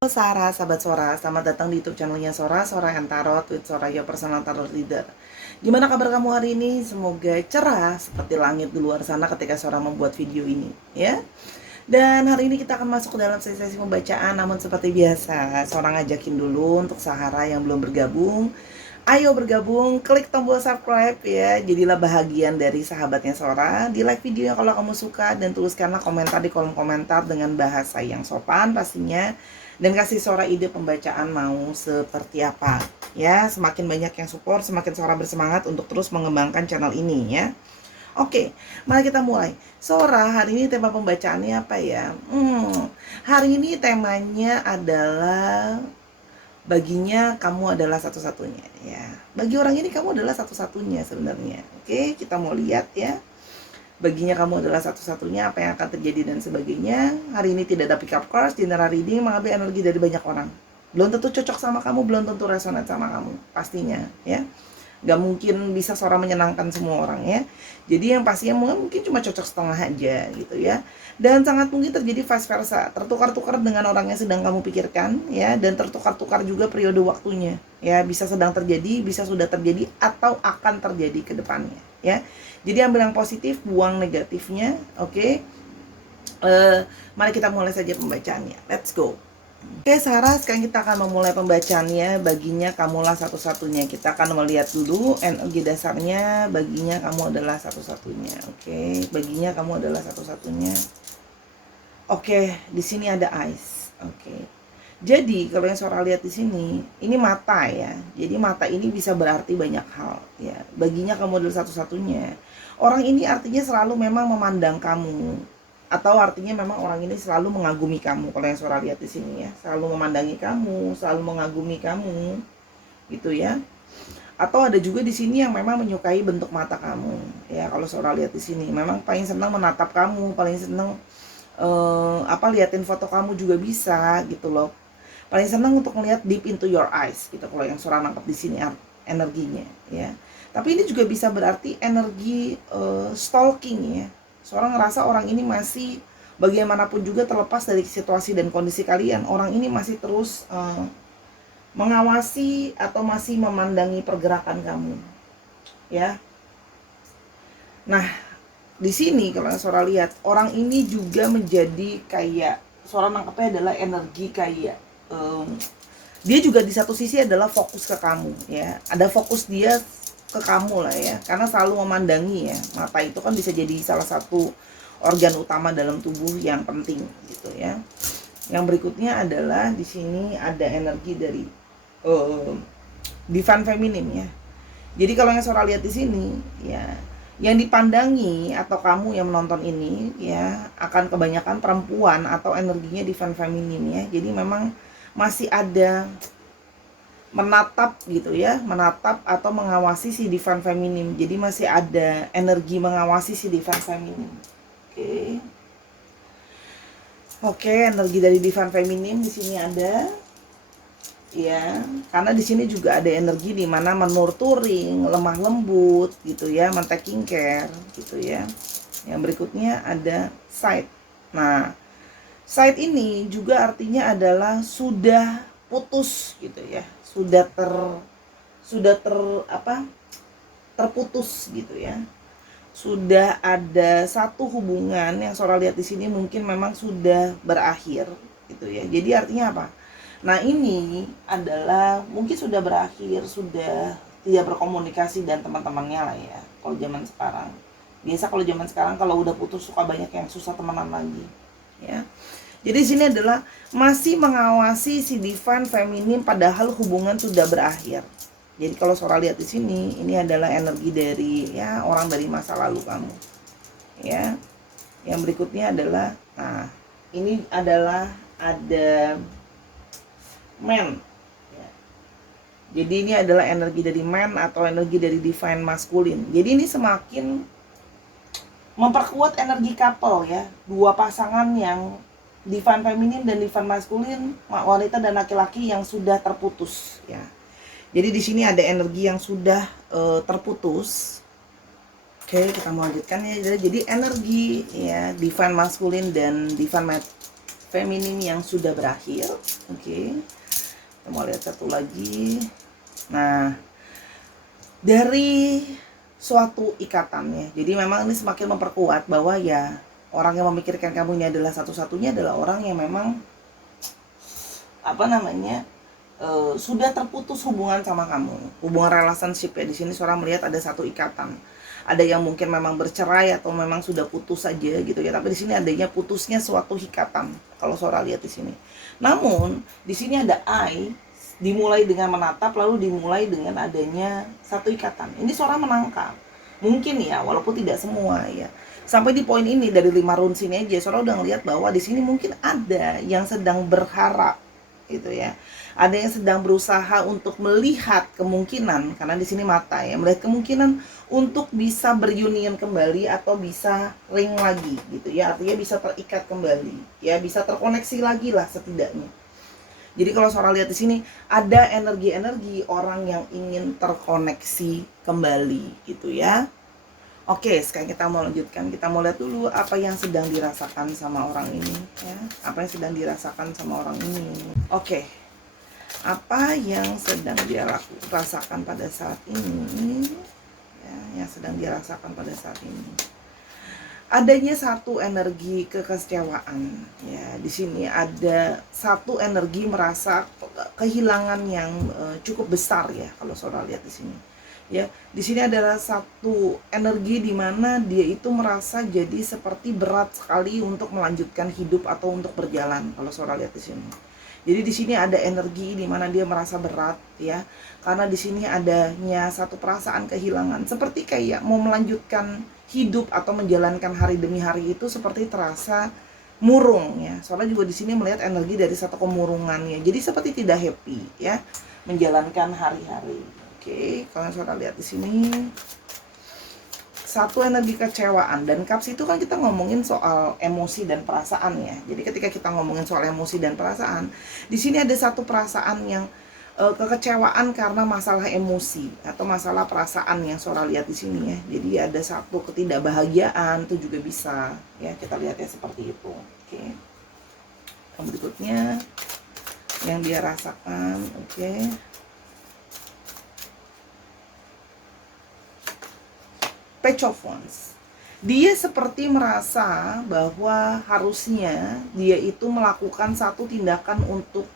Halo Sarah, sahabat Sora, selamat datang di YouTube channelnya Sora, Sora and Tarot with Sora, your personal tarot reader. Gimana kabar kamu hari ini? Semoga cerah seperti langit di luar sana ketika Sora membuat video ini, ya. Dan hari ini kita akan masuk ke dalam sesi pembacaan, namun seperti biasa, Sora ngajakin dulu untuk Sahara yang belum bergabung. Ayo bergabung, klik tombol subscribe ya. Jadilah bahagian dari sahabatnya Sora. Di like videonya kalau kamu suka dan tuliskanlah komentar di kolom komentar dengan bahasa yang sopan pastinya. Dan kasih Sora ide pembacaan mau seperti apa. Ya, semakin banyak yang support, semakin Sora bersemangat untuk terus mengembangkan channel ini ya. Oke, mari kita mulai. Sora, hari ini tema pembacaannya apa ya? Hari ini temanya adalah baginya kamu adalah satu-satunya ya. Bagi orang ini kamu adalah satu-satunya sebenarnya. Oke, kita mau lihat ya. Baginya kamu adalah satu-satunya, apa yang akan terjadi dan sebagainya. Hari ini tidak ada pick up cards, general reading, mengambil energi dari banyak orang. Belum tentu cocok sama kamu, belum tentu resonate sama kamu, pastinya ya. Gak mungkin bisa Sora menyenangkan semua orang ya. Jadi yang pastinya mungkin cuma cocok setengah aja gitu ya. Dan sangat mungkin terjadi vice versa, tertukar-tukar dengan orang yang sedang kamu pikirkan ya. Dan tertukar-tukar juga periode waktunya ya. Bisa sedang terjadi, bisa sudah terjadi, atau akan terjadi ke depannya ya. Jadi ambil yang positif, buang negatifnya. Oke. Mari kita mulai saja pembacaannya. Let's go. Oke Sarah, sekarang kita akan memulai pembacaannya. Baginya kamulah satu-satunya. Kita akan melihat dulu energi dasarnya. Baginya kamu adalah satu-satunya. Oke, baginya kamu adalah satu-satunya. Oke, di sini ada eyes. Oke. Jadi kalau yang Sora lihat di sini, ini mata ya. Jadi mata ini bisa berarti banyak hal ya. Baginya kamu adalah satu-satunya. Orang ini artinya selalu memang memandang kamu, atau artinya memang orang ini selalu mengagumi kamu. Kalau yang Sora lihat di sini ya, selalu memandangi kamu, selalu mengagumi kamu, gitu ya. Atau ada juga di sini yang memang menyukai bentuk mata kamu ya. Kalau Sora lihat di sini, memang paling senang menatap kamu, paling senang liatin foto kamu juga bisa gitu loh. Paling senang untuk melihat deep into your eyes gitu kalau yang Sora nangkep di sini energinya ya. Tapi ini juga bisa berarti energi stalking ya. Sora ngerasa orang ini masih, bagaimanapun juga terlepas dari situasi dan kondisi kalian, orang ini masih terus mengawasi atau masih memandangi pergerakan kamu ya. Nah, di sini kalau Sora lihat, orang ini juga menjadi kayak, Sora nangkepnya adalah energi kayak dia juga di satu sisi adalah fokus ke kamu ya. Ada fokus dia ke kamu lah ya, karena selalu memandangi ya. Mata itu kan bisa jadi salah satu organ utama dalam tubuh yang penting gitu ya. Yang berikutnya adalah di sini ada energi dari divine feminine ya. Jadi kalau yang Sora lihat di sini ya, yang dipandangi atau kamu yang menonton ini ya, akan kebanyakan perempuan atau energinya divine feminine ya. Jadi memang masih ada menatap gitu ya, menatap atau mengawasi si divine feminine. Jadi masih ada energi mengawasi si divine feminine. Oke, energi dari divine feminine di sini ada ya, karena di sini juga ada energi di mana menurturing, lemah lembut gitu ya, taking care gitu ya. Yang berikutnya ada side. Nah, side ini juga artinya adalah sudah putus gitu ya, terputus gitu ya. Sudah ada satu hubungan yang Sora lihat di sini mungkin memang sudah berakhir gitu ya. Jadi artinya apa? Nah, ini adalah mungkin sudah berakhir, sudah tidak berkomunikasi dan teman-temannya lah ya. Kalau zaman sekarang, biasa kalau zaman sekarang kalau udah putus suka banyak yang susah temenan lagi ya. Jadi sini adalah masih mengawasi si divine feminine padahal hubungan sudah berakhir. Jadi kalau Sora lihat di sini, ini adalah energi dari ya orang dari masa lalu kamu. Ya. Yang berikutnya adalah, nah, ini adalah ada man. Ya. Jadi ini adalah energi dari man atau energi dari divine masculine. Jadi ini semakin memperkuat energi couple ya, dua pasangan yang divine feminine dan divine masculine, wanita dan laki-laki yang sudah terputus ya. Jadi di sini ada energi yang sudah terputus. Oke, kita mau lanjutkan ya. Jadi energi ya divine masculine dan divine feminin yang sudah berakhir. Oke. Kita mau lihat satu lagi. Nah, dari suatu ikatannya. Jadi memang ini semakin memperkuat bahwa ya orang yang memikirkan kamu ini adalah satu-satunya adalah orang yang memang sudah terputus hubungan sama kamu, hubungan relationship ya. Di sini seorang melihat ada satu ikatan. Ada yang mungkin memang bercerai atau memang sudah putus saja gitu ya. Tapi di sini adanya putusnya suatu ikatan. Kalau seorang lihat di sini. Namun di sini ada I, dimulai dengan menatap, lalu dimulai dengan adanya satu ikatan. Ini seorang menangkap. Mungkin ya, walaupun tidak semua ya. Sampai di poin ini dari 5 run sini aja, seorang udah ngeliat bahwa di sini mungkin ada yang sedang berharap gitu ya. Ada yang sedang berusaha untuk melihat kemungkinan, karena di sini mata ya, melihat kemungkinan untuk bisa berunion kembali atau bisa ring lagi gitu ya. Artinya bisa terikat kembali ya, bisa terkoneksi lagi lah setidaknya. Jadi kalau seorang lihat di sini ada energi-energi orang yang ingin terkoneksi kembali gitu ya. Oke, sekarang kita mau lanjutkan. Kita mau lihat dulu apa yang sedang dirasakan sama orang ini ya. Apa yang sedang dirasakan sama orang ini. Oke. Apa yang sedang dia rasakan pada saat ini ya, yang sedang dirasakan pada saat ini. Adanya satu energi kekecewaan ya. Di sini ada satu energi merasa kehilangan yang cukup besar ya, kalau saudara lihat di sini. Ya, di sini adalah satu energi di mana dia itu merasa jadi seperti berat sekali untuk melanjutkan hidup atau untuk berjalan, kalau saudara lihat di sini. Jadi di sini ada energi di mana dia merasa berat ya, karena di sini adanya satu perasaan kehilangan, seperti kayak mau melanjutkan hidup atau menjalankan hari demi hari itu seperti terasa murung ya. Soalnya juga di sini melihat energi dari satu kemurungannya. Jadi seperti tidak happy ya menjalankan hari-hari. Oke, kalau saudara lihat di sini satu energi kecewaan, dan cups itu kan kita ngomongin soal emosi dan perasaan ya. Jadi ketika kita ngomongin soal emosi dan perasaan, di sini ada satu perasaan yang kekecewaan karena masalah emosi atau masalah perasaan yang saudara lihat di sini ya. Jadi ada satu ketidakbahagiaan itu juga bisa ya, kita lihat ya seperti itu. Oke. Yang berikutnya yang dia rasakan, oke. Page of Wands. Dia seperti merasa bahwa harusnya dia itu melakukan satu tindakan untuk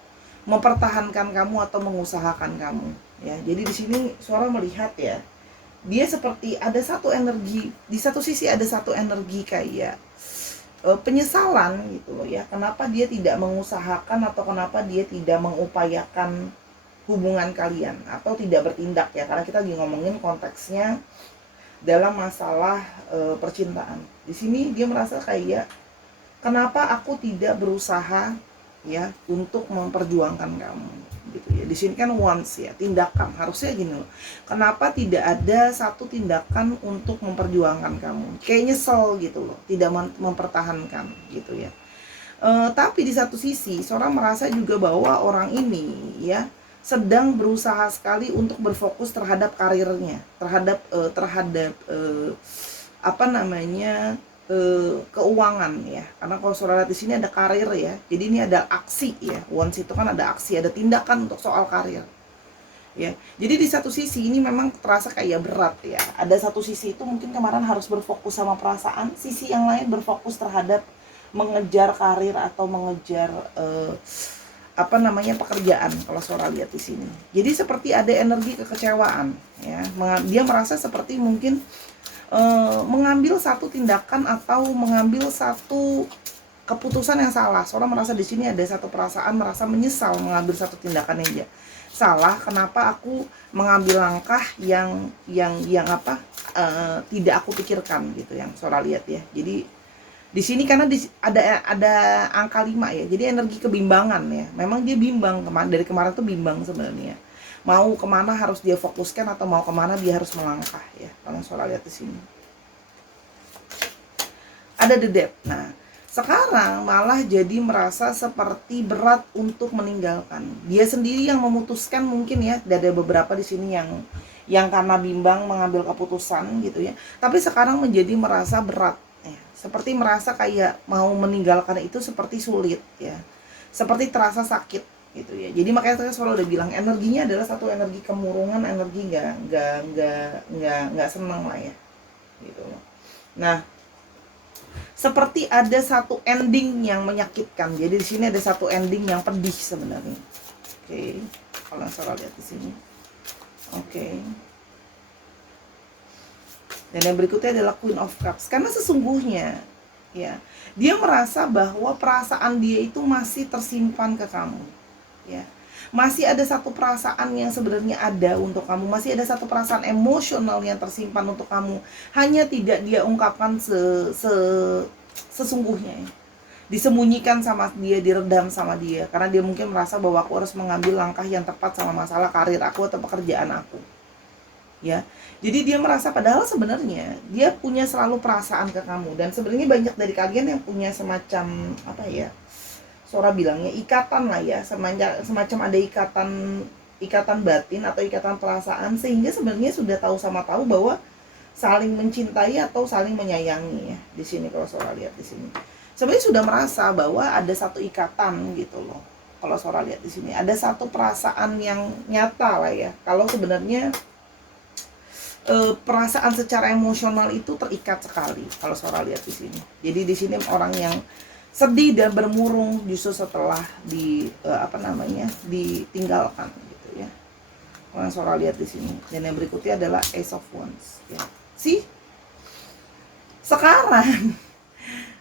mempertahankan kamu atau mengusahakan kamu ya. Jadi di sini seorang melihat ya, dia seperti ada satu energi, di satu sisi ada satu energi kayak penyesalan gitu loh ya, kenapa dia tidak mengusahakan atau kenapa dia tidak mengupayakan hubungan kalian atau tidak bertindak ya, karena kita lagi ngomongin konteksnya dalam masalah percintaan. Di sini dia merasa kayak kenapa aku tidak berusaha ya untuk memperjuangkan kamu gitu ya. Di sini kan once ya, tindakan. Harusnya gini loh. Kenapa tidak ada satu tindakan untuk memperjuangkan kamu? Kayak nyesel gitu loh, tidak mempertahankan gitu ya. Tapi di satu sisi seorang merasa juga bahwa orang ini ya sedang berusaha sekali untuk berfokus terhadap karirnya, terhadap keuangan ya. Karena kalau saudara di sini ada karir ya, jadi ini ada aksi ya. Once itu kan ada aksi, ada tindakan untuk soal karir ya. Jadi di satu sisi ini memang terasa kayak berat ya. Ada satu sisi itu mungkin kemarin harus berfokus sama perasaan, sisi yang lain berfokus terhadap mengejar karir atau mengejar pekerjaan, kalau saudara lihat di sini. Jadi seperti ada energi kekecewaan ya. Dia merasa seperti mungkin mengambil satu tindakan atau mengambil satu keputusan yang salah. Seorang merasa di sini ada satu perasaan merasa menyesal mengambil satu tindakan yang salah. Kenapa aku mengambil langkah yang tidak aku pikirkan gitu, yang saudara lihat ya. Jadi di sini karena ada angka 5 ya. Jadi energi kebimbangan ya. Memang dia bimbang dari kemarin tuh bimbang sebenarnya. Mau kemana harus dia fokuskan atau mau kemana dia harus melangkah ya. Kalau saudara lihat di sini. Ada the depth. Nah, sekarang malah jadi merasa seperti berat untuk meninggalkan. Dia sendiri yang memutuskan mungkin ya. Ada beberapa di sini yang karena bimbang mengambil keputusan gitu ya. Tapi sekarang menjadi merasa berat. Seperti merasa kayak mau meninggalkan itu seperti sulit ya. Seperti terasa sakit gitu ya. Jadi makanya saya selalu udah bilang energinya adalah satu energi kemurungan, energi nggak senang lah ya. Gitu. Nah, seperti ada satu ending yang menyakitkan. Jadi di sini ada satu ending yang pedih sebenarnya. Oke. Kalau salah lihat di sini. Oke. Dan yang berikutnya adalah Queen of Cups. Karena sesungguhnya ya, dia merasa bahwa perasaan dia itu masih tersimpan ke kamu. Ya. Masih ada satu perasaan yang sebenarnya ada untuk kamu, masih ada satu perasaan emosional yang tersimpan untuk kamu. Hanya tidak dia ungkapkan sesungguhnya ya. Disembunyikan sama dia, diredam sama dia, karena dia mungkin merasa bahwa aku harus mengambil langkah yang tepat sama masalah karir aku atau pekerjaan aku. Ya. Jadi dia merasa padahal sebenarnya dia punya selalu perasaan ke kamu, dan sebenarnya banyak dari kalian yang punya semacam apa ya? Sora bilangnya ikatan lah ya, semacam ada ikatan batin atau ikatan perasaan, sehingga sebenarnya sudah tahu sama tahu bahwa saling mencintai atau saling menyayangi ya. Di sini kalau Sora lihat di sini. Sebenarnya sudah merasa bahwa ada satu ikatan gitu loh. Kalau Sora lihat di sini ada satu perasaan yang nyata lah ya. Kalau sebenarnya perasaan secara emosional itu terikat sekali kalau Sora lihat di sini. Jadi di sini orang yang sedih dan bermurung justru setelah ditinggalkan gitu ya. Orang Sora lihat di sini. Dan yang berikutnya adalah Ace of Wands ya. Sekarang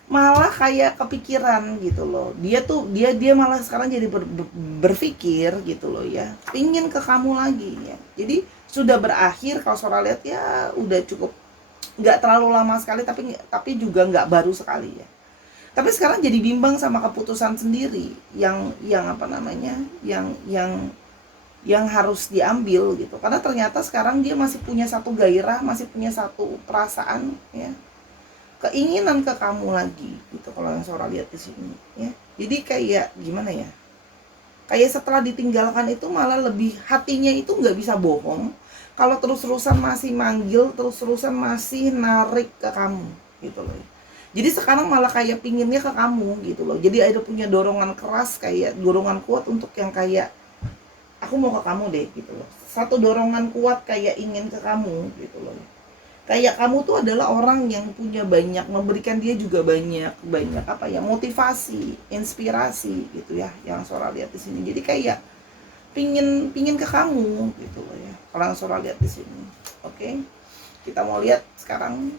malah kayak kepikiran gitu loh. Dia malah sekarang jadi berpikir gitu loh ya. Pingin ke kamu lagi ya. Jadi sudah berakhir kalau Sora lihat ya, udah cukup, nggak terlalu lama sekali tapi juga nggak baru sekali ya. Tapi sekarang jadi bimbang sama keputusan sendiri yang harus diambil gitu. Karena ternyata sekarang dia masih punya satu gairah, masih punya satu perasaan ya, keinginan ke kamu lagi gitu kalau yang Sora lihat di sini ya. Jadi kayak gimana ya? Kayak setelah ditinggalkan itu malah lebih hatinya itu nggak bisa bohong. Kalau terus-terusan masih manggil, terus-terusan masih narik ke kamu gitu loh. Jadi sekarang malah kayak pinginnya ke kamu gitu loh. Jadi ada punya dorongan keras, kayak dorongan kuat untuk yang kayak aku mau ke kamu deh gitu loh. Satu dorongan kuat kayak ingin ke kamu gitu loh. Kayak kamu tuh adalah orang yang punya banyak, memberikan dia juga banyak motivasi, inspirasi gitu ya, yang Sora lihat di sini. Jadi kayak pingin ke kamu gitu loh ya. Kalau yang Sora lihat di sini. Oke. Kita mau lihat sekarang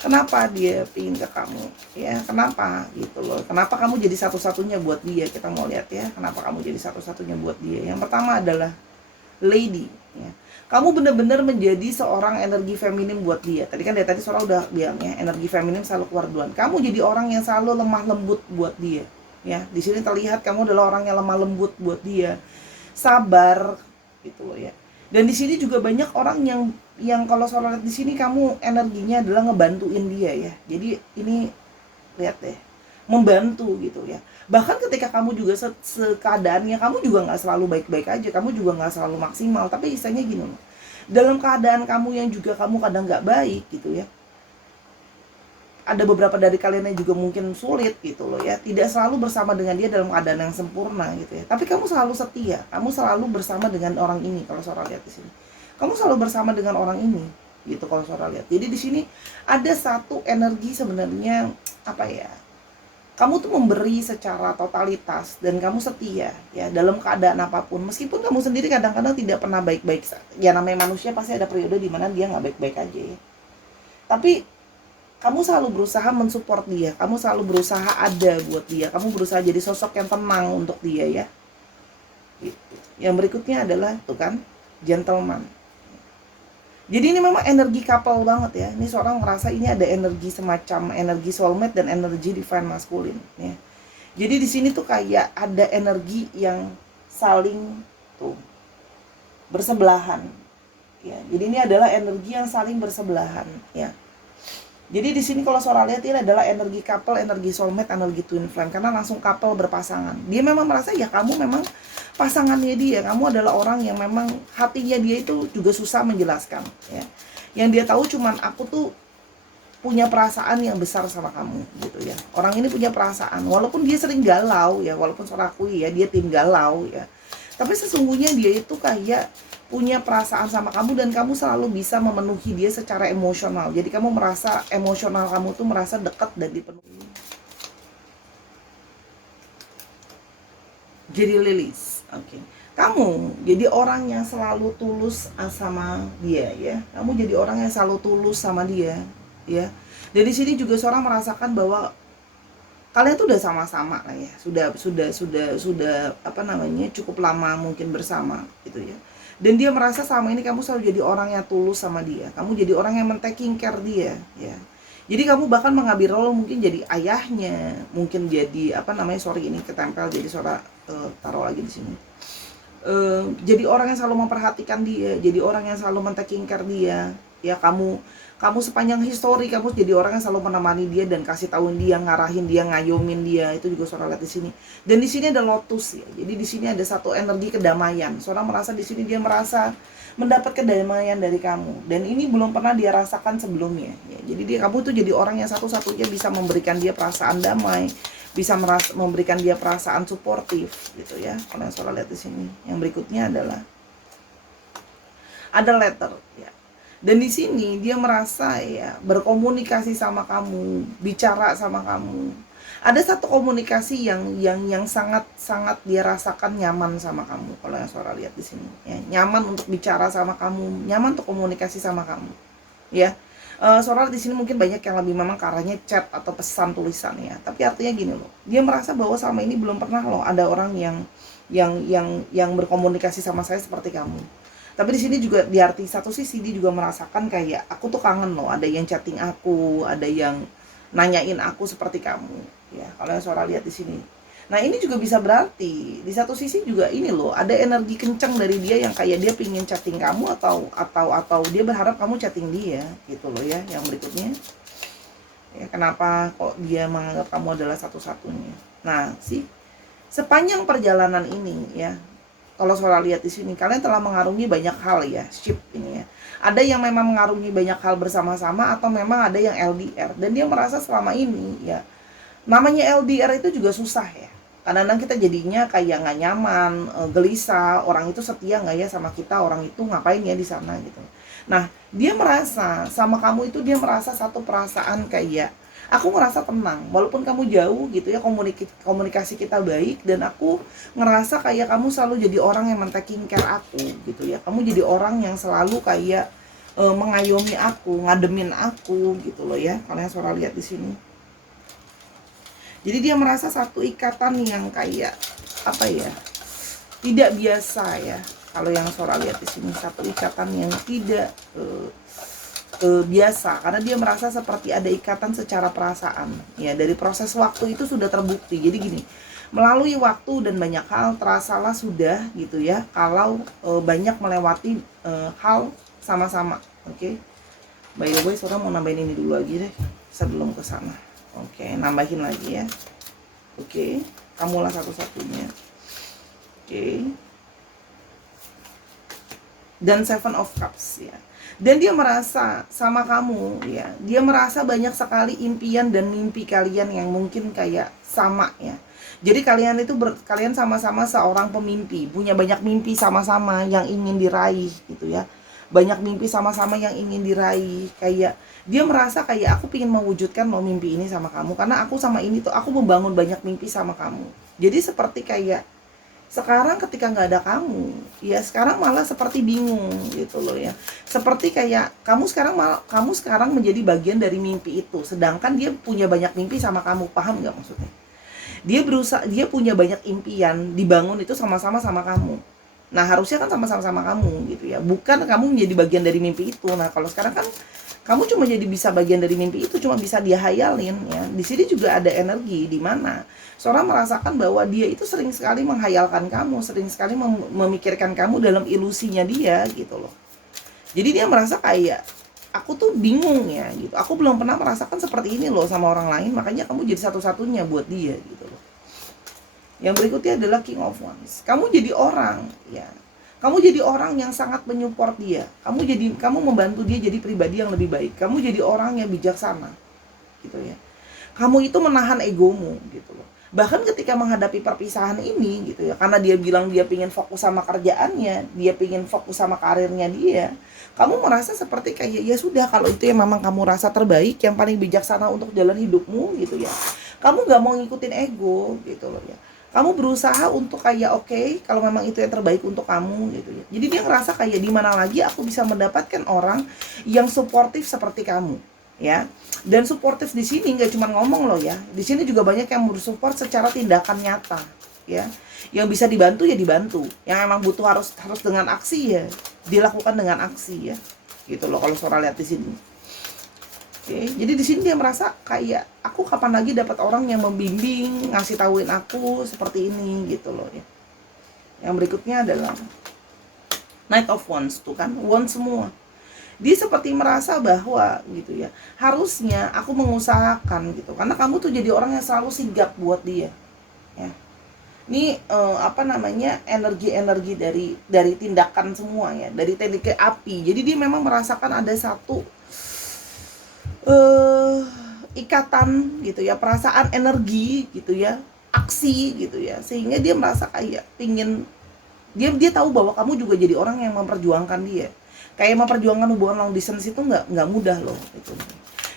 kenapa dia pingin ke kamu ya, kenapa gitu loh. Kenapa kamu jadi satu-satunya buat dia? Kita mau lihat ya, kenapa kamu jadi satu-satunya buat dia. Yang pertama adalah Lady ya. Kamu benar-benar menjadi seorang energi feminim buat dia. Tadi kan dari tadi Sora udah bilang ya, energi feminim selalu keluar duluan. Kamu jadi orang yang selalu lemah lembut buat dia. Ya, di sini terlihat kamu adalah orang yang lemah lembut buat dia. Sabar gitu loh ya. Dan di sini juga banyak orang yang kalau Sora lihat di sini kamu energinya adalah ngebantuin dia ya. Jadi ini lihat deh, membantu gitu ya. Bahkan ketika kamu juga keadaannya kamu juga nggak selalu baik-baik aja, kamu juga nggak selalu maksimal, tapi istilahnya gini loh, dalam keadaan kamu yang juga kamu kadang nggak baik gitu ya, ada beberapa dari kalian yang juga mungkin sulit gitu loh ya, tidak selalu bersama dengan dia dalam keadaan yang sempurna gitu ya, tapi kamu selalu setia, kamu selalu bersama dengan orang ini. Kalau Sora lihat di sini kamu selalu bersama dengan orang ini gitu kalau Sora lihat. Jadi di sini ada satu energi sebenarnya apa ya, kamu tuh memberi secara totalitas dan kamu setia ya dalam keadaan apapun, meskipun kamu sendiri kadang-kadang tidak pernah baik-baik ya, namanya manusia pasti ada periode di mana dia nggak baik-baik aja ya. Tapi kamu selalu berusaha mensupport dia, kamu selalu berusaha ada buat dia, kamu berusaha jadi sosok yang tenang untuk dia ya gitu. Yang berikutnya adalah tuh kan, gentleman. Jadi ini memang energi couple banget ya. Ini seorang ngerasa ini ada energi semacam energi soulmate dan energi divine masculine ya. Jadi di sini tuh kayak ada energi yang saling tuh bersebelahan ya. Jadi ini adalah energi yang saling bersebelahan ya. Jadi di sini kalau Sora lihat ini adalah energi couple, energi soulmate, energi twin flame, karena langsung couple berpasangan. Dia memang merasa ya kamu memang pasangannya dia, kamu adalah orang yang memang hatinya dia itu juga susah menjelaskan ya. Yang dia tahu cuman aku tuh punya perasaan yang besar sama kamu gitu ya. Orang ini punya perasaan, walaupun dia sering galau ya, walaupun Sora akui ya dia tim galau ya, tapi sesungguhnya dia itu kayak punya perasaan sama kamu, dan kamu selalu bisa memenuhi dia secara emosional. Jadi kamu merasa emosional kamu tuh merasa dekat dan dipenuhi. Jadi lilis, oke. Kamu jadi orang yang selalu tulus sama dia ya. Kamu jadi orang yang selalu tulus sama dia ya. Dan di sini juga seorang merasakan bahwa kalian tuh udah sama-sama lah ya. Sudah apa namanya? Cukup lama mungkin bersama gitu ya. Dan dia merasa selama ini kamu selalu jadi orang yang tulus sama dia. Kamu jadi orang yang men-taking care dia ya. Jadi kamu bahkan mengambil role mungkin jadi ayahnya, mungkin jadi apa namanya, sorry ini ketempel jadi Sora taruh lagi di sini. Jadi orang yang selalu memperhatikan dia, jadi orang yang selalu men-taking care dia. Ya kamu sepanjang histori kamu jadi orang yang selalu menemani dia dan kasih tahu dia, ngarahin dia, ngayomin dia. Itu juga Sora lihat di sini. Dan di sini ada lotus ya. Jadi di sini ada satu energi kedamaian. Sora merasa di sini dia merasa mendapat kedamaian dari kamu, dan ini belum pernah dia rasakan sebelumnya ya. Jadi kamu tuh jadi orang yang satu-satunya bisa memberikan dia perasaan damai, bisa memberikan dia perasaan suportif gitu ya. Kalau yang Sora lihat di sini, yang berikutnya adalah ada letter ya. Dan di sini dia merasa ya berkomunikasi sama kamu, bicara sama kamu. Ada satu komunikasi yang sangat dia rasakan nyaman sama kamu. Kalau yang Sora lihat di sini ya, nyaman untuk bicara sama kamu, nyaman untuk komunikasi sama kamu ya. Sora di sini mungkin banyak yang lebih memang caranya chat atau pesan tulisan ya, tapi artinya gini loh, dia merasa bahwa selama ini belum pernah loh ada orang yang berkomunikasi sama saya seperti kamu. Tapi di sini juga di arti satu sisi dia juga merasakan kayak aku tuh kangen loh, ada yang chatting aku, ada yang nanyain aku seperti kamu ya. Kalau yang Sora lihat di sini, nah ini juga bisa berarti di satu sisi juga ini loh, ada energi kencang dari dia yang kayak dia pingin chatting kamu atau dia berharap kamu chatting dia gitu loh ya. Yang berikutnya ya, kenapa kok dia menganggap kamu adalah satu-satunya. Nah sih sepanjang perjalanan ini ya, kalau Sora lihat di sini kalian telah mengarungi banyak hal ya, ship ini ya. Ada yang memang mengarungi banyak hal bersama-sama, atau memang ada yang LDR. Dan dia merasa selama ini ya, namanya LDR itu juga susah ya. Kadang-kadang kita jadinya kayak nggak nyaman, gelisah, orang itu setia nggak ya sama kita, orang itu ngapain ya di sana gitu. Nah dia merasa sama kamu itu, dia merasa satu perasaan kayak aku ngerasa tenang walaupun kamu jauh gitu ya, komunikasi kita baik, dan aku ngerasa kayak kamu selalu jadi orang yang men-taking care aku gitu ya. Kamu jadi orang yang selalu kayak mengayomi aku, ngademin aku gitu loh ya. Kalau yang Sora lihat di sini, jadi dia merasa satu ikatan yang kayak apa ya, tidak biasa ya. Kalau yang Sora lihat di sini, satu ikatan yang tidak biasa, karena dia merasa seperti ada ikatan secara perasaan ya. Dari proses waktu itu sudah terbukti. Jadi gini, melalui waktu dan banyak hal terasalah sudah gitu ya, kalau banyak melewati hal sama-sama. Oke. By the way, Sora mau nambahin ini dulu lagi deh sebelum ke sana. Oke, nambahin lagi ya. Oke, kamulah satu-satunya. Oke. Dan Seven of Cups ya. Dan dia merasa sama kamu ya, dia merasa banyak sekali impian dan mimpi kalian yang mungkin kayak sama ya. Jadi kalian itu kalian sama-sama seorang pemimpi, punya banyak mimpi sama-sama yang ingin diraih gitu ya. Banyak mimpi sama-sama yang ingin diraih. Kayak dia merasa kayak aku ingin mewujudkan mau mimpi ini sama kamu, karena aku sama ini tuh aku membangun banyak mimpi sama kamu. Jadi seperti kayak sekarang ketika nggak ada kamu ya, sekarang malah seperti bingung gitu loh ya. Seperti kayak kamu sekarang menjadi bagian dari mimpi itu, sedangkan dia punya banyak mimpi sama kamu. Paham nggak maksudnya? Dia punya banyak impian dibangun itu sama-sama sama kamu. Nah harusnya kan sama-sama kamu gitu ya, bukan kamu menjadi bagian dari mimpi itu. Nah kalau sekarang kan kamu cuma jadi bisa bagian dari mimpi itu, cuma bisa dia hayalin ya. Di sini juga ada energi di mana Sora merasakan bahwa dia itu sering sekali menghayalkan kamu, sering sekali memikirkan kamu dalam ilusinya dia gitu loh. Jadi dia merasa kayak aku tuh bingung ya gitu. Aku belum pernah merasakan seperti ini loh sama orang lain, makanya kamu jadi satu-satunya buat dia gitu loh. Yang berikutnya adalah King of Wands. Kamu jadi orang ya, Kamu jadi orang yang sangat menyupport dia. Kamu membantu dia jadi pribadi yang lebih baik. Kamu jadi orang yang bijaksana, gitu ya. Kamu itu menahan egomu, gitu loh. Bahkan ketika menghadapi perpisahan ini, gitu ya, karena dia bilang dia pingin fokus sama kerjaannya, dia pingin fokus sama karirnya dia, kamu merasa seperti kayak ya sudah, kalau itu yang memang kamu rasa terbaik, yang paling bijaksana untuk jalan hidupmu, gitu ya. Kamu nggak mau ngikutin ego, gitu loh ya. Kamu berusaha untuk kayak oke, kalau memang itu yang terbaik untuk kamu, gitu ya. Jadi dia ngerasa kayak di mana lagi aku bisa mendapatkan orang yang suportif seperti kamu, ya. Dan suportif di sini nggak cuma ngomong loh ya, di sini juga banyak yang bersupport secara tindakan nyata, ya. Yang bisa dibantu ya dibantu, yang emang butuh harus dengan aksi ya dilakukan dengan aksi ya, gitu loh kalau Sora lihat di sini. Oke, jadi di sini dia merasa kayak aku kapan lagi dapat orang yang membimbing, ngasih tahuin aku seperti ini, gitu loh ya. Yang berikutnya adalah Knight of Wands, tuh kan, Wands semua. Dia seperti merasa bahwa gitu ya, harusnya aku mengusahakan gitu, karena kamu tuh jadi orang yang selalu sigap buat dia, ya. Ini apa namanya, energi-energi dari tindakan semua ya, dari teknik api. Jadi dia memang merasakan ada satu ikatan gitu ya, perasaan energi gitu ya, aksi gitu ya, sehingga dia merasa kayak pingin, dia tahu bahwa kamu juga jadi orang yang memperjuangkan dia. Kayak memperjuangkan hubungan long distance itu nggak mudah loh gitu.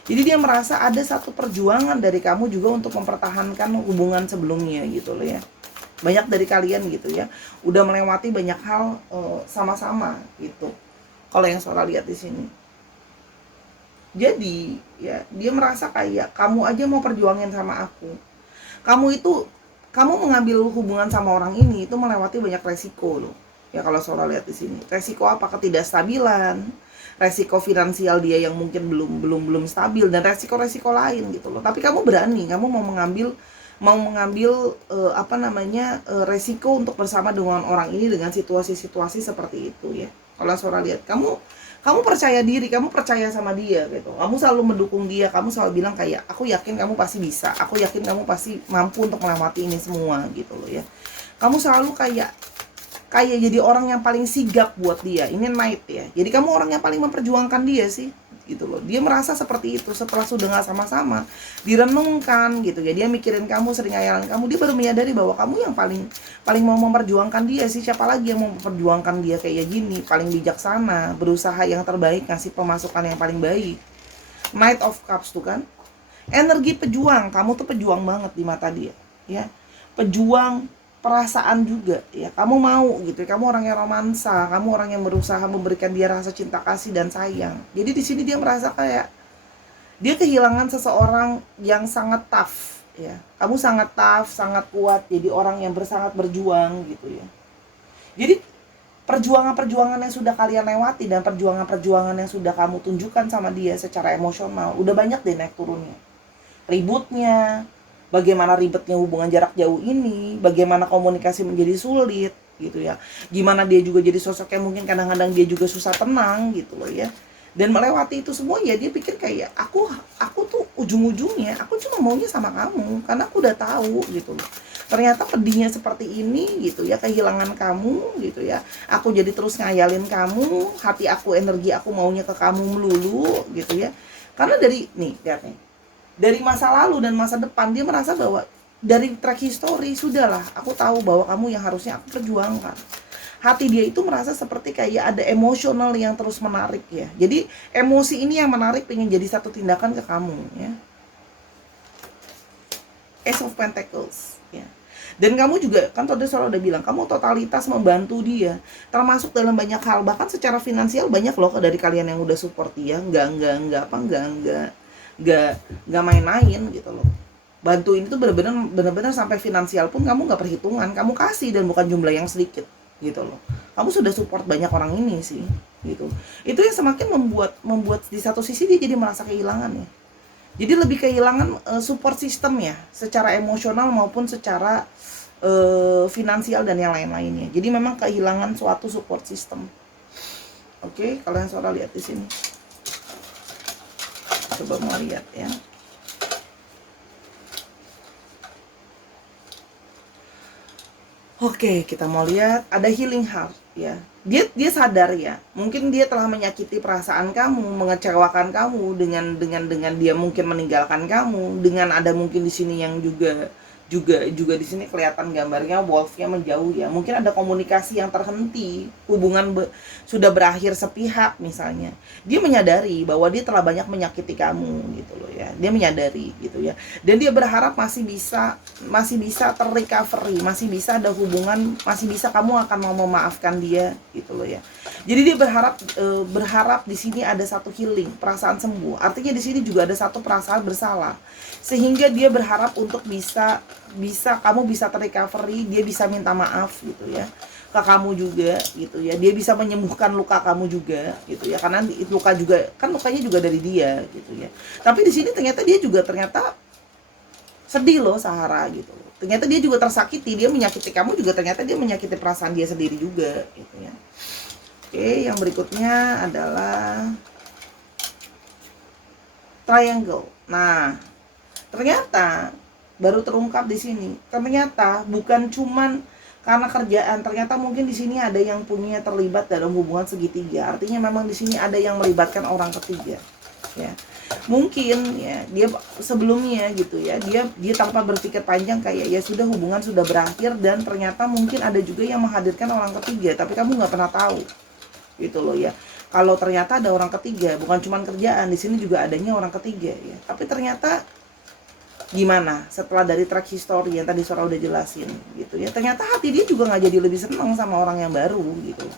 Jadi dia merasa ada satu perjuangan dari kamu juga untuk mempertahankan hubungan sebelumnya gitu loh ya. Banyak dari kalian gitu ya udah melewati banyak hal sama-sama gitu. Kalau yang Sora lihat di sini. Jadi ya dia merasa kayak kamu aja mau perjuangin sama aku. Kamu mengambil hubungan sama orang ini itu melewati banyak resiko loh. Ya kalau Sora lihat di sini. Resiko apa? Ketidakstabilan, resiko finansial dia yang mungkin belum stabil, dan resiko-resiko lain gitu loh. Tapi kamu berani, kamu mau mengambil apa namanya, resiko untuk bersama dengan orang ini dengan situasi-situasi seperti itu ya. Kalau Sora lihat kamu percaya diri, kamu percaya sama dia gitu. Kamu selalu mendukung dia, kamu selalu bilang kayak aku yakin kamu pasti bisa, aku yakin kamu pasti mampu untuk melewati ini semua gitu loh ya. Kamu selalu kayak jadi orang yang paling sigap buat dia. Ini Knight ya. Jadi kamu orang yang paling memperjuangkan dia sih gitu loh. Dia merasa seperti itu setelah sudah nggak sama-sama, direnungkan gitu ya. Dia mikirin kamu, sering ngayalan kamu, dia baru menyadari bahwa kamu yang paling mau memperjuangkan dia sih. Siapa lagi yang mau memperjuangkan dia kayak gini, paling bijaksana, berusaha yang terbaik, ngasih pemasukan yang paling baik. Knight of Cups tuh kan, energi pejuang. Kamu tuh pejuang banget di mata dia ya. Pejuang perasaan juga ya, kamu mau gitu, kamu orang yang romansa, kamu orang yang berusaha memberikan dia rasa cinta kasih dan sayang. Jadi di sini dia merasa kayak dia kehilangan seseorang yang sangat tough ya. Kamu sangat tough, sangat kuat, jadi orang yang sangat berjuang gitu ya. Jadi perjuangan-perjuangan yang sudah kalian lewati dan perjuangan-perjuangan yang sudah kamu tunjukkan sama dia secara emosional udah banyak deh naik turunnya. Ributnya, bagaimana ribetnya hubungan jarak jauh ini, bagaimana komunikasi menjadi sulit gitu ya, gimana dia juga jadi sosok yang mungkin kadang-kadang dia juga susah tenang gitu loh ya. Dan melewati itu semua ya dia pikir kayak aku tuh ujung-ujungnya aku cuma maunya sama kamu karena aku udah tahu gitu loh. Ternyata pedihnya seperti ini gitu ya, kehilangan kamu gitu ya. Aku jadi terus ngayalin kamu, hati aku, energi aku maunya ke kamu melulu gitu ya. Karena dari nih, lihat nih, dari masa lalu dan masa depan dia merasa bahwa dari track history sudahlah, aku tahu bahwa kamu yang harusnya aku perjuangkan. Hati dia itu merasa seperti kayak ada emosional yang terus menarik ya. Jadi emosi ini yang menarik pengen jadi satu tindakan ke kamu ya. Ace of Pentacles ya. Dan kamu juga kan tadi Sora udah bilang kamu totalitas membantu dia, termasuk dalam banyak hal, bahkan secara finansial banyak loh dari kalian yang udah support dia, nggak main-main gitu loh. Bantuin itu benar-benar sampai finansial pun kamu nggak perhitungan, kamu kasih dan bukan jumlah yang sedikit gitu loh. Kamu sudah support banyak orang ini sih gitu. Itu yang semakin membuat di satu sisi dia jadi merasa kehilangan ya. Jadi lebih kehilangan support system ya, secara emosional maupun secara finansial dan yang lain-lainnya. Jadi memang kehilangan suatu support system. Oke, kalian Sora lihat di sini. Coba mau lihat ya. Oke, kita mau lihat ada healing heart ya. Dia sadar ya, mungkin dia telah menyakiti perasaan kamu, mengecewakan kamu dengan dia mungkin meninggalkan kamu, dengan ada mungkin di sini yang juga di sini kelihatan gambarnya wolf-nya menjauh ya. Mungkin ada komunikasi yang terhenti, hubungan sudah berakhir sepihak misalnya. Dia menyadari bahwa dia telah banyak menyakiti kamu gitu loh ya. Dia menyadari gitu ya. Dan dia berharap masih bisa terrecovery, masih bisa ada hubungan, masih bisa kamu akan mau memaafkan dia gitu loh ya. Jadi dia berharap di sini ada satu healing, perasaan sembuh. Artinya di sini juga ada satu perasaan bersalah. Sehingga dia berharap untuk bisa kamu bisa terrecovery, dia bisa minta maaf gitu ya ke kamu juga gitu ya. Dia bisa menyembuhkan luka kamu juga gitu ya. Karena luka juga kan lukanya juga dari dia gitu ya. Tapi di sini ternyata dia juga sedih loh Sahara gitu. Ternyata dia juga tersakiti, dia menyakiti kamu juga, ternyata dia menyakiti perasaan dia sendiri juga gitu ya. Oke, yang berikutnya adalah triangle. Nah, ternyata baru terungkap di sini. Ternyata bukan cuman karena kerjaan, ternyata mungkin di sini ada yang punya terlibat dalam hubungan segitiga. Artinya memang di sini ada yang melibatkan orang ketiga. Ya. Mungkin ya dia sebelumnya gitu ya, dia tanpa berpikir panjang kayak ya sudah, hubungan sudah berakhir, dan ternyata mungkin ada juga yang menghadirkan orang ketiga, tapi kamu nggak pernah tahu. Gitu loh ya. Kalau ternyata ada orang ketiga, bukan cuman kerjaan, di sini juga adanya orang ketiga ya. Tapi ternyata gimana setelah dari track history yang tadi Sora udah jelasin gitu ya, ternyata hati dia juga nggak jadi lebih senang sama orang yang baru gitu.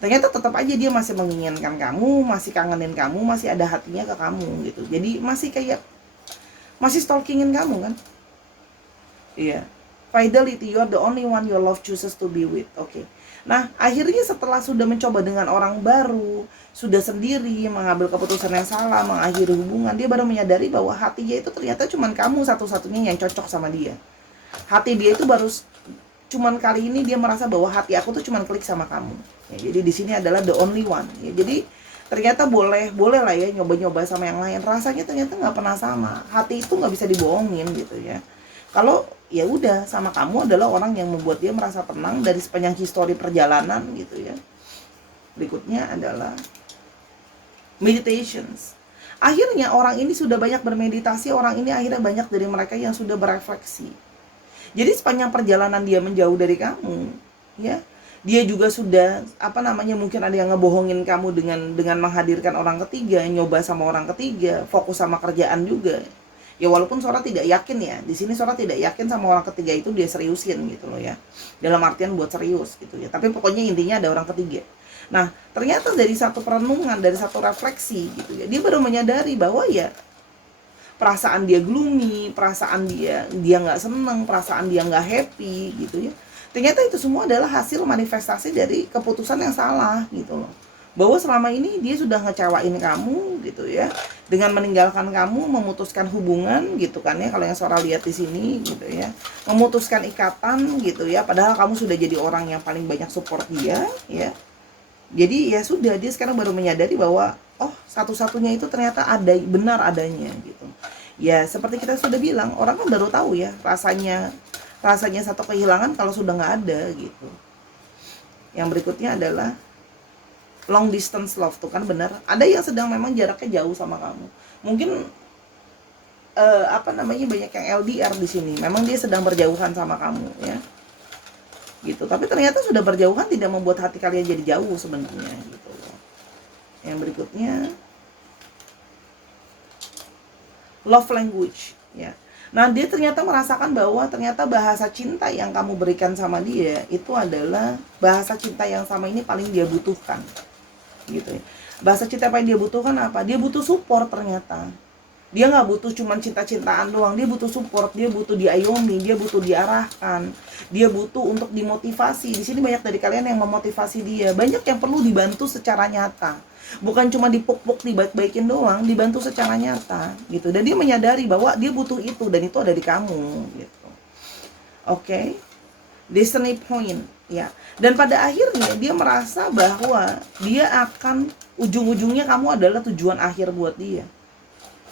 Ternyata tetap aja dia masih menginginkan kamu, masih kangenin kamu, masih ada hatinya ke kamu gitu. Jadi masih stalkingin kamu kan. Iya. Fidelity, you are the only one your love chooses to be with. Oke. Nah, akhirnya setelah sudah mencoba dengan orang baru, sudah sendiri, mengambil keputusan yang salah, mengakhiri hubungan, dia baru menyadari bahwa hatinya itu ternyata cuman kamu satu-satunya yang cocok sama dia. Hati dia itu baru cuman kali ini dia merasa bahwa hati aku tuh cuman klik sama kamu. Ya, jadi di sini adalah the only one. Ya, jadi ternyata boleh lah ya nyoba-nyoba sama yang lain. Rasanya ternyata nggak pernah sama. Hati itu nggak bisa dibohongin gitu ya. Kalau ya udah sama kamu adalah orang yang membuat dia merasa tenang dari sepanjang histori perjalanan gitu ya. Berikutnya adalah meditations. Akhirnya orang ini sudah banyak bermeditasi, orang ini akhirnya banyak dari mereka yang sudah berefleksi. Jadi sepanjang perjalanan dia menjauh dari kamu, ya, dia juga sudah mungkin ada yang ngebohongin kamu dengan menghadirkan orang ketiga, nyoba sama orang ketiga, fokus sama kerjaan juga. Ya walaupun Sora tidak yakin ya, di sini Sora tidak yakin sama orang ketiga itu dia seriusin gitu loh ya. Dalam artian buat serius gitu ya. Tapi pokoknya intinya ada orang ketiga. Nah, ternyata dari satu perenungan, dari satu refleksi gitu ya, dia baru menyadari bahwa ya perasaan dia gloomy, perasaan dia nggak seneng, perasaan dia nggak happy gitu ya. Ternyata itu semua adalah hasil manifestasi dari keputusan yang salah gitu loh. Bahwa selama ini dia sudah ngecewain kamu gitu ya, dengan meninggalkan kamu, memutuskan hubungan gitu kan ya, kalau yang Sora lihat di sini gitu ya, memutuskan ikatan gitu ya, padahal kamu sudah jadi orang yang paling banyak support dia ya. Jadi ya sudah, dia sekarang baru menyadari bahwa oh, satu-satunya itu ternyata benar adanya gitu. Ya seperti kita sudah bilang, orang kan baru tahu ya rasanya satu kehilangan kalau sudah nggak ada gitu. Yang berikutnya adalah long distance love, tuh kan benar. Ada yang sedang memang jaraknya jauh sama kamu. Mungkin banyak yang LDR di sini. Memang dia sedang berjauhan sama kamu ya. Gitu. Tapi ternyata sudah berjauhan tidak membuat hati kalian jadi jauh sebenarnya gitu. Yang berikutnya love language ya. Nah, dia ternyata merasakan bahwa ternyata bahasa cinta yang kamu berikan sama dia itu adalah bahasa cinta yang sama ini paling dia butuhkan. Gitu ya. Bahasa cinta apa yang dia butuhkan apa? Dia butuh support ternyata. Dia nggak butuh cuman cinta-cintaan doang, dia butuh support, dia butuh diayomi, dia butuh diarahkan, dia butuh untuk dimotivasi. Di sini banyak dari kalian yang memotivasi dia, banyak yang perlu dibantu secara nyata, bukan cuma dipuk-puk, dibaik-baikin doang, dibantu secara nyata, gitu. Dan dia menyadari bahwa dia butuh itu dan itu ada di kamu, gitu. Oke, destiny point, ya. Dan pada akhirnya dia merasa bahwa dia akan ujung-ujungnya kamu adalah tujuan akhir buat dia.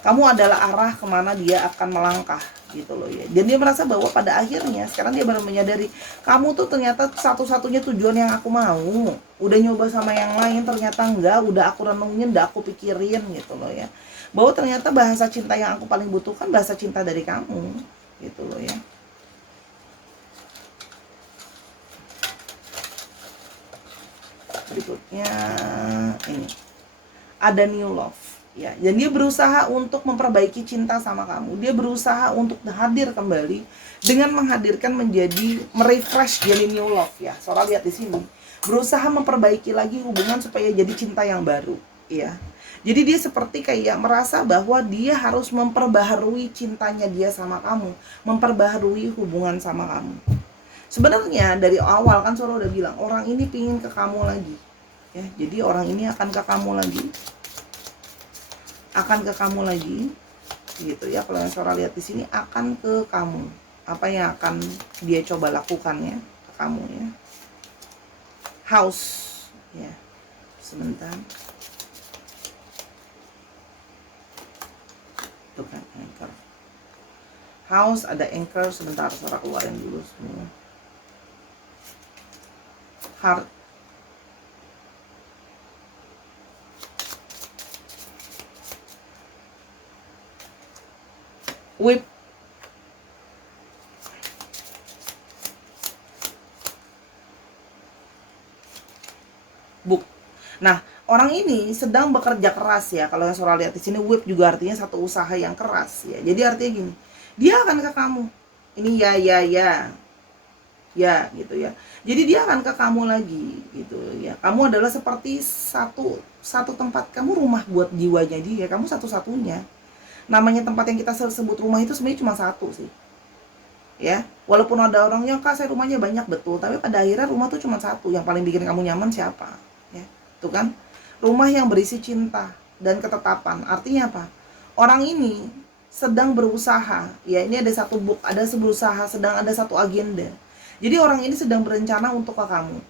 Kamu adalah arah kemana dia akan melangkah gitu loh ya. Dan dia merasa bahwa pada akhirnya sekarang dia baru menyadari, kamu tuh ternyata satu-satunya tujuan yang aku mau. Udah nyoba sama yang lain ternyata enggak, udah aku renungin, udah aku pikirin gitu loh ya, bahwa ternyata bahasa cinta yang aku paling butuhkan bahasa cinta dari kamu gitu loh ya. Berikutnya ini ada new love ya, dan dia berusaha untuk memperbaiki cinta sama kamu. Dia berusaha untuk hadir kembali dengan menghadirkan menjadi merefresh jadi new love ya. Soalnya lihat di sini, berusaha memperbaiki lagi hubungan supaya jadi cinta yang baru ya. Jadi dia seperti kayak merasa bahwa dia harus memperbaharui cintanya dia sama kamu, memperbaharui hubungan sama kamu. Sebenarnya dari awal kan Sora udah bilang orang ini pingin ke kamu lagi ya. Jadi orang ini akan ke kamu lagi, gitu ya. Kalau yang Sora lihat di sini akan ke kamu. Apa yang akan dia coba lakukan ya ke kamu ya. House ya. Sebentar. Itu kan anchor. House ada anchor, sebentar Sora keluarin dulu semua. Heart. Whip. Book. Nah, orang ini sedang bekerja keras ya. Kalau yang Sora lihat di sini, whip juga artinya satu usaha yang keras ya. Jadi artinya gini, dia akan ke kamu. Ini ya gitu ya. Jadi dia akan ke kamu lagi gitu ya. Kamu adalah seperti satu tempat, kamu rumah buat jiwanya dia. Kamu satu-satunya. Namanya tempat yang kita sebut rumah itu sebenarnya cuma satu sih ya. Walaupun ada orangnya, Kak saya rumahnya banyak, betul, tapi pada akhirnya rumah tuh cuma satu. Yang paling bikin kamu nyaman siapa ya? Tuh kan, rumah yang berisi cinta dan ketetapan. Artinya apa? Orang ini sedang berusaha ya. Ini ada satu book, ada berusaha, sedang ada satu agenda. Jadi orang ini sedang berencana untuk ke kamu,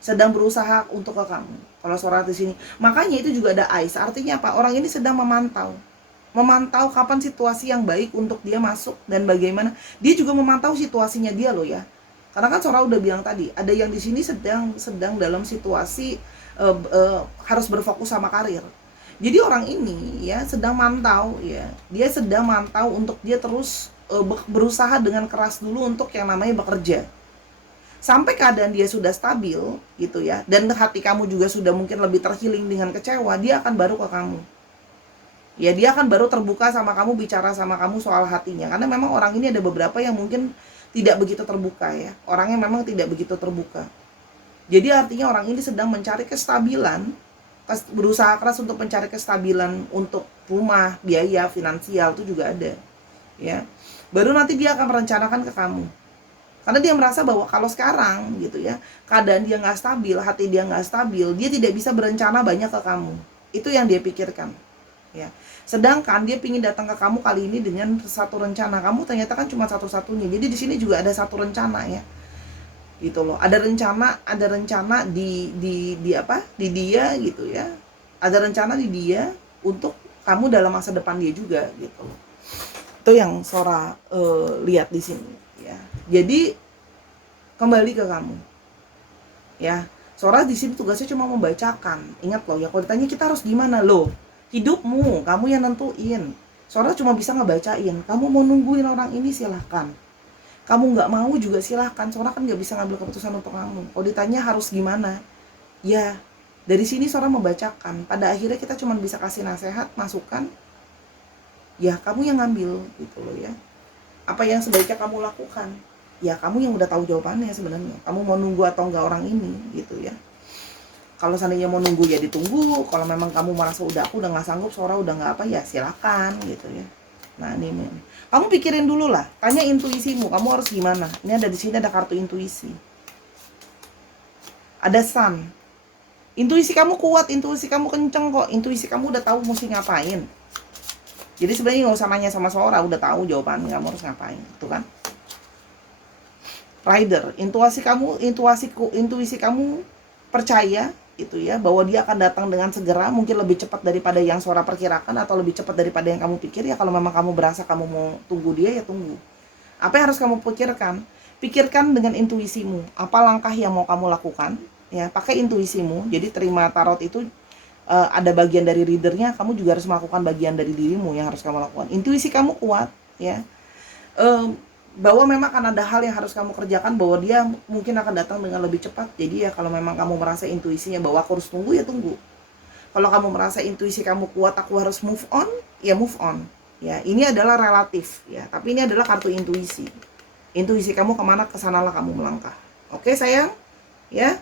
sedang berusaha untuk ke kamu. Kalau Sora di sini, makanya itu juga ada eyes. Artinya apa? Orang ini sedang memantau kapan situasi yang baik untuk dia masuk dan bagaimana. Dia juga memantau situasinya dia loh ya. Karena kan Sora udah bilang tadi, ada yang di sini sedang dalam situasi harus berfokus sama karir. Jadi orang ini ya sedang mantau ya. Dia sedang mantau untuk dia terus berusaha dengan keras dulu untuk yang namanya bekerja. Sampai keadaan dia sudah stabil gitu ya, dan hati kamu juga sudah mungkin lebih terhealing dengan kecewa, dia akan baru ke kamu. Ya, dia akan baru terbuka sama kamu, bicara sama kamu soal hatinya. Karena memang orang ini ada beberapa yang mungkin tidak begitu terbuka ya. Orangnya memang tidak begitu terbuka. Jadi artinya orang ini sedang mencari kestabilan, berusaha keras untuk mencari kestabilan untuk rumah, biaya, finansial itu juga ada. Ya. Baru nanti dia akan merencanakan ke kamu. Karena dia merasa bahwa kalau sekarang gitu ya, keadaan dia nggak stabil, hati dia nggak stabil, dia tidak bisa berencana banyak ke kamu. Itu yang dia pikirkan. Ya. Sedangkan dia ingin datang ke kamu kali ini dengan satu rencana. Kamu ternyata kan cuma satu-satunya. Jadi di sini juga ada satu rencana ya. Gitu loh. Ada rencana di apa? Di dia gitu ya. Ada rencana di dia untuk kamu dalam masa depan dia juga gitu. Itu yang Sora lihat di sini ya. Jadi kembali ke kamu. Ya. Sora di sini tugasnya cuma membacakan. Ingat loh ya, kalau ditanya kita harus gimana loh? Hidupmu, kamu yang nentuin. Sora cuma bisa ngebacain. Kamu mau nungguin orang ini silahkan. Kamu nggak mau juga silahkan. Sora kan nggak bisa ngambil keputusan untuk kamu. Kalau ditanya harus gimana, ya dari sini Sora membacakan. Pada akhirnya kita cuma bisa kasih nasihat, masukan. Ya kamu yang ngambil gitu loh ya. Apa yang sebaiknya kamu lakukan? Ya kamu yang udah tahu jawabannya sebenarnya. Kamu mau nunggu atau enggak orang ini gitu ya. Kalau seandainya mau nunggu ya ditunggu. Kalau memang kamu merasa aku udah nggak sanggup, Sora udah nggak apa, ya silakan gitu ya. Nah ini kamu pikirin dulu lah, tanya intuisimu, kamu harus gimana. Ini ada di sini ada kartu intuisi. Ada sun. Intuisi kamu kuat, intuisi kamu kenceng kok, intuisi kamu udah tahu mesti ngapain. Jadi sebenarnya nggak usah nanya sama Sora, udah tahu jawabannya kamu harus ngapain, tuh kan? Rider, intuisi kamu percaya itu ya, bahwa dia akan datang dengan segera, mungkin lebih cepat daripada yang Sora perkirakan atau lebih cepat daripada yang kamu pikir. Ya kalau memang kamu berasa kamu mau tunggu dia, ya tunggu. Apa yang harus kamu pikirkan? Pikirkan dengan intuisimu, apa langkah yang mau kamu lakukan, ya pakai intuisimu. Jadi terima tarot itu ada bagian dari readernya, kamu juga harus melakukan bagian dari dirimu yang harus kamu lakukan. Intuisi kamu kuat, ya, bahwa memang akan ada hal yang harus kamu kerjakan, bahwa dia mungkin akan datang dengan lebih cepat. Jadi ya kalau memang kamu merasa intuisinya bahwa aku harus tunggu, ya tunggu. Kalau kamu merasa intuisi kamu kuat, aku harus move on, ya move on. Ya, ini adalah relatif ya, tapi ini adalah kartu intuisi. Intuisi kamu kemana, kesanalah kamu melangkah. Oke sayang, ya.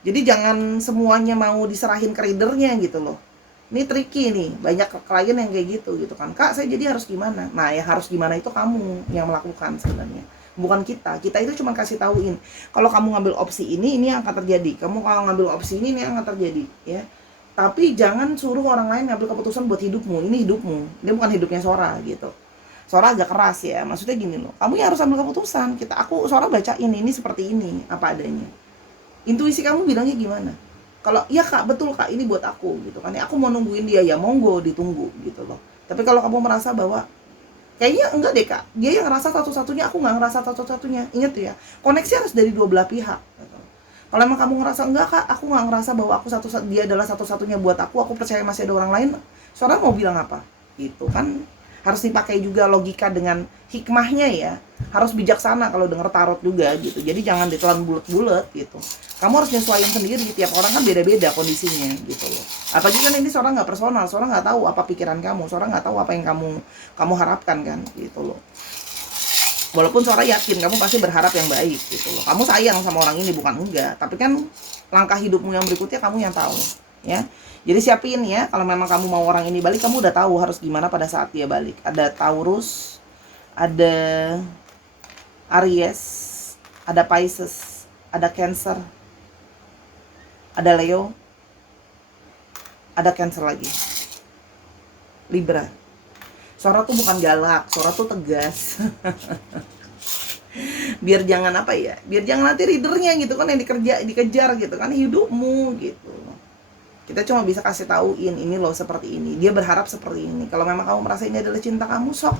Jadi jangan semuanya mau diserahin ke readernya gitu loh. Ini tricky nih, banyak klien yang kayak gitu kan. Kak, saya jadi harus gimana? Nah, ya harus gimana itu kamu yang melakukan sebenarnya. Bukan kita. Kita itu cuma kasih tauin. Kalau kamu ngambil opsi ini yang akan terjadi. Kamu kalau ngambil opsi ini yang akan terjadi, ya. Tapi jangan suruh orang lain ngambil keputusan buat hidupmu. Ini hidupmu. Ini bukan hidupnya Sora gitu. Sora agak keras ya. Maksudnya gini loh. Kamu yang harus ambil keputusan. Sora bacain ini seperti ini, apa adanya. Intuisi kamu bilangnya gimana? Kalau iya kak, betul kak, ini buat aku gitu kan ya, aku mau nungguin dia, ya monggo ditunggu gitu loh. Tapi kalau kamu merasa bahwa kayaknya enggak deh kak, dia yang ngerasa satu-satunya, aku nggak ngerasa satu-satunya, ingat ya, koneksi harus dari dua belah pihak gitu. Kalau emang kamu ngerasa enggak kak, aku nggak ngerasa bahwa dia adalah satu-satunya buat aku percaya masih ada orang lain, Sora mau bilang apa gitu kan. Harus dipakai juga logika dengan hikmahnya ya, harus bijaksana kalau denger tarot juga gitu. Jadi jangan ditelan bulet-bulet gitu. Kamu harus nyesuaiin sendiri, tiap orang kan beda-beda kondisinya gitu loh. Apalagi kan ini Sora nggak personal, Sora nggak tahu apa pikiran kamu, Sora nggak tahu apa yang kamu harapkan kan gitu loh. Walaupun Sora yakin kamu pasti berharap yang baik gitu loh. Kamu sayang sama orang ini, bukan enggak, tapi kan langkah hidupmu yang berikutnya kamu yang tahu ya. Jadi siapin ya, kalau memang kamu mau orang ini balik, kamu udah tahu harus gimana pada saat dia balik. Ada Taurus, ada Aries, ada Pisces, ada Cancer, ada Leo, ada Cancer lagi, Libra. Sora tuh bukan galak, Sora tuh tegas. Biar jangan apa ya, biar jangan nanti readernya gitu kan yang dikejar gitu kan hidupmu gitu. Kita cuma bisa kasih tauin ini loh seperti ini, dia berharap seperti ini. Kalau memang kamu merasa ini adalah cinta kamu, sok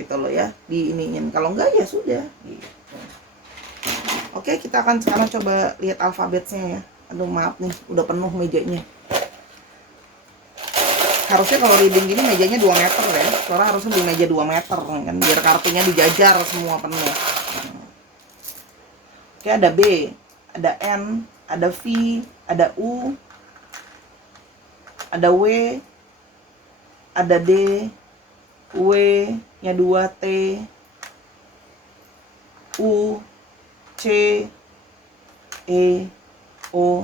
gitu loh ya, diiniin. Kalau enggak ya sudah gitu. Oke, kita akan sekarang coba lihat alfabetnya ya. Aduh maaf nih, udah penuh mejanya. Harusnya kalau reading gini mejanya 2 meter ya. Soalnya harusnya di meja 2 meter kan, biar kartunya dijajar semua penuh. Oke, ada B, ada N, ada V, ada U, ada W, ada D, W nya 2, T, U, C, E, O,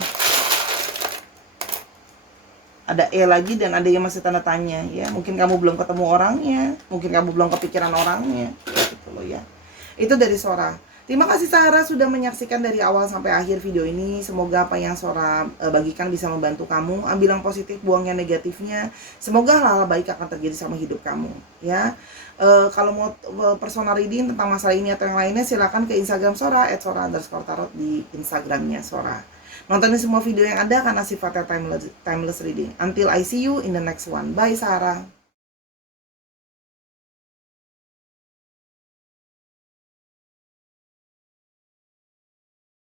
ada E lagi, dan ada yang masih tanda tanya ya. Mungkin kamu belum ketemu orangnya, mungkin kamu belum kepikiran orangnya gitu loh ya. Itu dari Sora. Terima kasih Sarah sudah menyaksikan dari awal sampai akhir video ini. Semoga apa yang Sora bagikan bisa membantu kamu. Ambil yang positif, buang yang negatifnya. Semoga hal-hal baik akan terjadi sama hidup kamu ya. Kalau mau personal reading tentang masalah ini atau yang lainnya, silakan ke Instagram Sora @sora_tarot di Instagramnya Sora. Nontonin semua video yang ada karena sifatnya timeless reading. Until I see you in the next one. Bye Sarah.